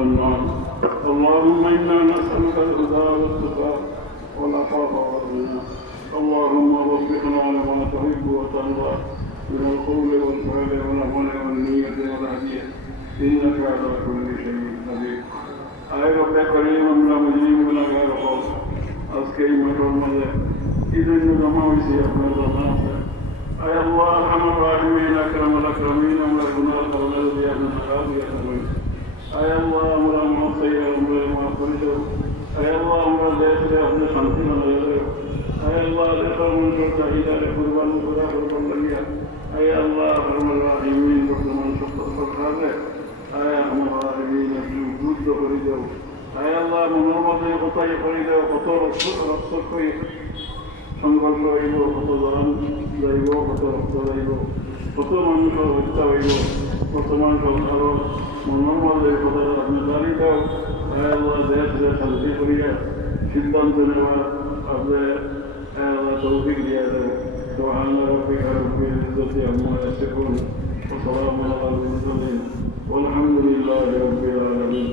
والنار. اللهم إنا نسألك الهدى والتقى والعفاف والغنى. اللهم وفقنا لما تحب وترضى من القول والفعل والعمل والنية والهدية، إنك على كل شيء قدير. آي رب كريم আমরা মুজিব গুনাহগার হব। আজকে এই মাঠের মধ্যে ঈদের জমা হয়েছি আপনার জানা আছে। আয় আল্লাহ আরহামার রাহিমিন আকরামাল আকরামিন, আমরা গুনাহ কারণে যদি আপনার নারাজ হয়ে থাকেন, আয় আল্লাহ আমরা মাফ চাই, আমরা মাফ করে দাও। আয় আল্লাহ আমরা দেশে আপনি শান্তি বানাই দাও। আয় আল্লাহ দেশের মানুষের চাহিদারে কুরবানি করা করবার লাগিয়া, আয় আল্লাহ আরহামার রাহিমিন বর্তমান সরকারে আয় আমার রাহিমিন একটু যুদ্ধ করে দাও। আয় আল্লাহ মনের মধ্যে কোথায় করে দাও, কত রক্ত করে সংঘর্ষ হইব, কত জরান যাইব, কত রক্ত যাইব, কত মানুষের হত্যা হইব, কত মানুষের আরো মনের মধ্যে কথাটা আপনি জানি দাও। আয় আল্লাহ দেশে শান্তি করিয়া সিদ্ধান্ত নেওয়ার আপনি আয় আল্লাহ তৌফিক দিয়া দেয়। سبحان ربك رب العزة عما يصفون وسلام على المرسلين والحمد لله رب العالمين.